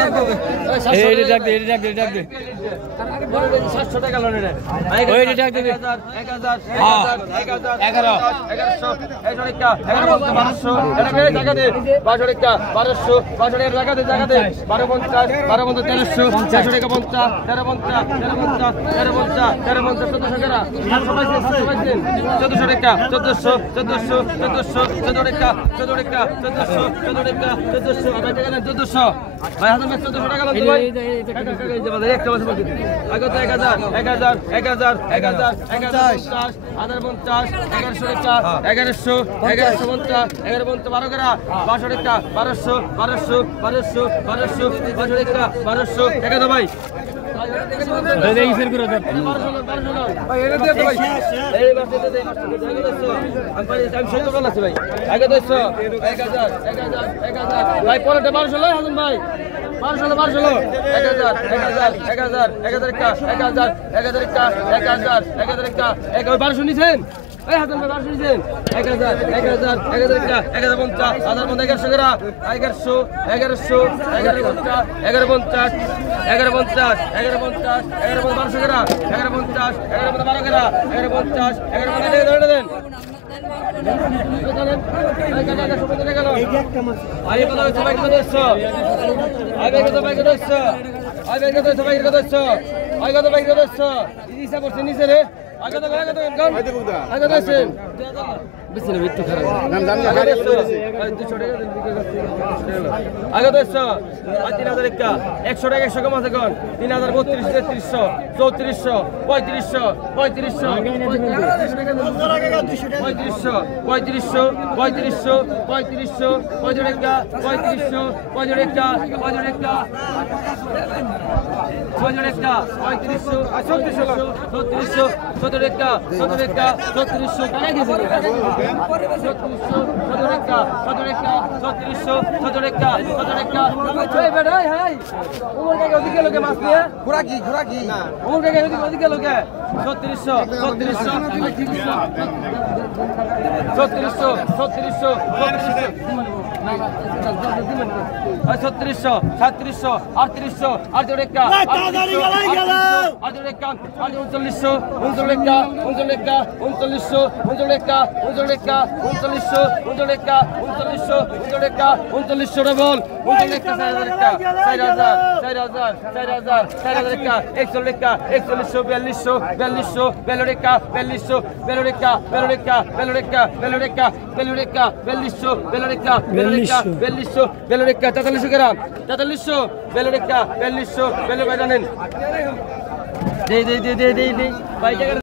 এই ডাক দে 700 টাকা লোন রে ওই ডাক দে 1000 1200 এটা কে টাকা দে 1200 টাকা 1200 টাকা দে টাকা দে 1250 1300 400 টাকা 50 1350 টাকা 1400 ভাই হাজার 1400 টাকা লোন ভাই একটা বছর বলতে আগে তো 1000 1150 1150 1150 12 করা 1200 টাকা 1200 টাকা দাও ভাই বারোশো নিছেন এই হাজার 1200 নিছেন 1000 1150 বেশি না একটু খারাপ আগে তো 3000 টাকা 100 টাকা 100 কম আছে কোন 3000 3200 3300 3500 4300